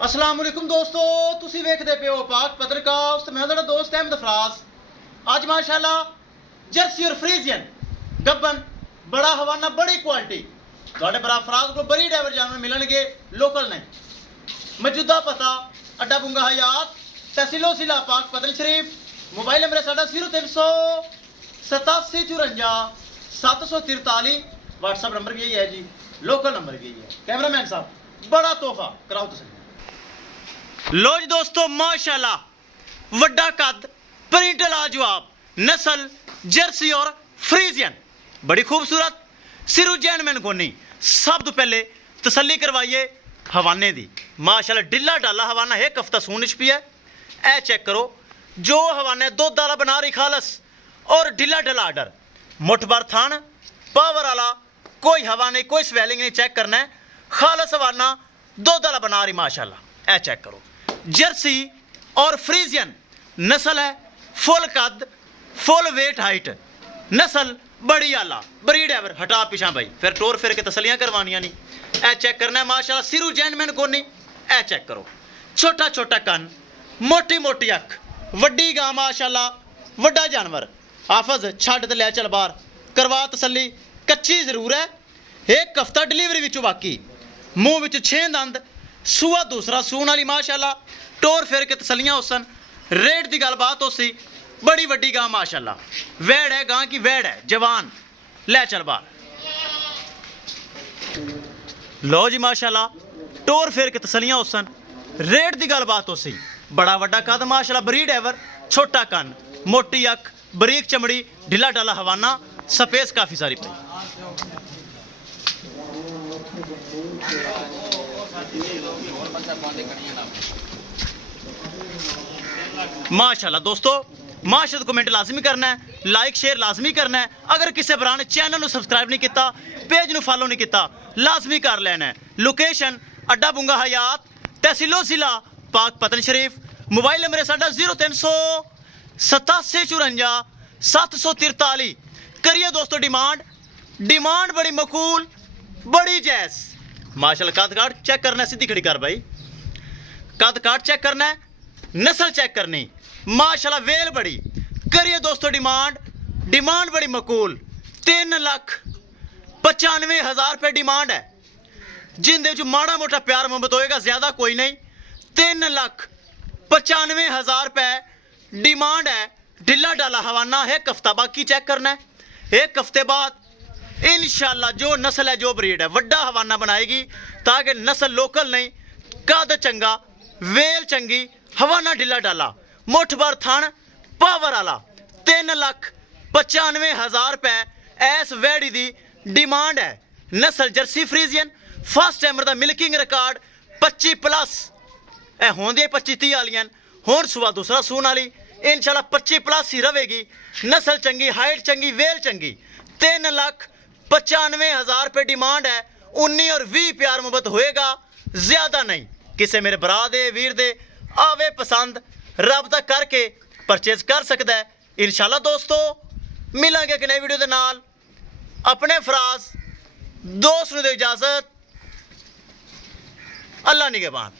अस्सलाम वालेकुम दोस्तों, तुसी वेखदे पे हो पाक पत्रकास्ट। मैं तेरा दोस्त अहमद फराज। आज माशाल्लाह जर्सी और फ्रीजियन गब्बन बड़ा हवाना बड़ी क्वालिटी थोड़े बरा फराज को बड़ी ड्राइवर जानवर मिलणगे लोकल ने। मौजूदा पता अड्डा बुंगा हयात तहसीलो जिला पाक पतन शरीफ। मोबाइल नंबर है साडा 0387 54 743। व्हाट्सएप नंबर भी यही है जी, लोकल नंबर भी यही है। कैमरामैन साहब बड़ा तोहफा कराओ तुसीं। लो जी दोस्तों, माशाल्लाह वड्डा कद प्रिंट लाजवाब नस्ल जर्सी और फ्रीजियन बड़ी खूबसूरत सिरू जैनमैन को नहीं। सब तो पहले तसल्ली करवाइए हवाने दी। माशाल्लाह डिल्ला डाला हवाना एक हफ्ता सूनिश भी है। ए चेक करो जो हवाना दुध वाला बना रही खालस और डिल्ला डला आर्डर मुठभर थान पावर वाला कोई हवा नहीं, कोई स्वेलिंग नहीं। चेक करना है खालस हवाना दुध वाला बना रही माशाल्लाह। ए चेक करो जर्सी और फ्रीजियन नस्ल है, फुल कद फुल वेट हाइट नस्ल बड़ी आला ब्रीड है। हटा पिछा भाई फिर टोर फिर के तसलियां करवानियां नहीं। ए चेक करना है माशाल्लाह सिरू जैनमैन को नहीं। ए चेक करो छोटा छोटा कन मोटी मोटी अख वड्डी गां माशाल्लाह वड्डा जानवर। हाफज छड़ ते लै चल बाहर करवा तसली। कच्ची जरूर है, एक हफ्ता डिलीवरी विचों बाकी मूँह विच 6 दंद सूआ दूसरा सून वाली माशाल्लाह। टोर फिर के तसलियां होसन। रेट की गलबात हो सी बड़ी वड्डी गां माशाल्लाह। वैड़ है गां की वैड़ है जवान। लै चल बाहर लो जी माशाल्लाह टोर फिर के तसलियां होसन। रेट की गलबात हो सी बड़ा वड्डा कद माशाल्लाह ब्रीड एवर। छोटा कन मोटी अख बरीक चमड़ी ढिला डाला हवाना स्पेस काफ़ी सारी पई। माशाल्लाह दोस्तों, माशाल्लाह कमेंट लाजमी करना है, लाइक शेयर लाजमी करना है। अगर किसी भरा ने चैनल सबसक्राइब नहीं किया, पेज को फॉलो नहीं किया, लाजमी कर लेना है। लोकेशन अड्डा बुंगा हयात तहसीलो जिला पाक पतन शरीफ। मोबाइल नंबर है साडा 0387 54 743। करिए दोस्तों डिमांड बड़ी मकूल बड़ी जैस माशाल्लाह। कद काट चेक करना है, सीधी खड़ी कर भाई। कद काट चेक करना है, नस्ल चेक करनी माशाल्लाह। वेल बड़ी करिए दोस्तों डिमांड बड़ी मकूल 3,95,000 रुपये डिमांड है। जिंदे च माड़ा मोटा प्यार मोहब्बत होएगा, ज्यादा कोई नहीं। 3,95,000 रुपये डिमांड है। ढिला डाला हवाना एक हफ्ता बाकी चेक करना है। एक हफ्ते बाद इंशाल्लाह जो नस्ल है जो ब्रीड है वड्डा हवाना बनाएगी, ताकि नस्ल लोकल नहीं कद चंगा वेल चंगी हवाना ढिला डाला मुठभर थान पावर वाला। 3,95,000 रुपये ऐस वैड़ी दी डिमांड है। नस्ल जर्सी फ्रीजियन फर्स्ट टाइमर का मिल्किंग रिकॉर्ड 25+ ए होंदी 25-30 वालियां होर सुबह दूसरा सून वाली इंशाल्लाह 25+ ही रहेगी। नस्ल चंगी हाइट चंगी वेल चंगी। 3,95,000 रुपये डिमांड है। 19 और 20 प्यार मोहब्बत होएगा, ज्यादा नहीं। किसे मेरे भरा दे वीर दे आवे पसंद रब्ता करके परचेज कर सकता है इंशाल्लाह। दोस्तों मिलेंगे एक नई वीडियो के नाल। अपने फराज दोस्त नूं दे इजाजत, अल्लाह निगहबान।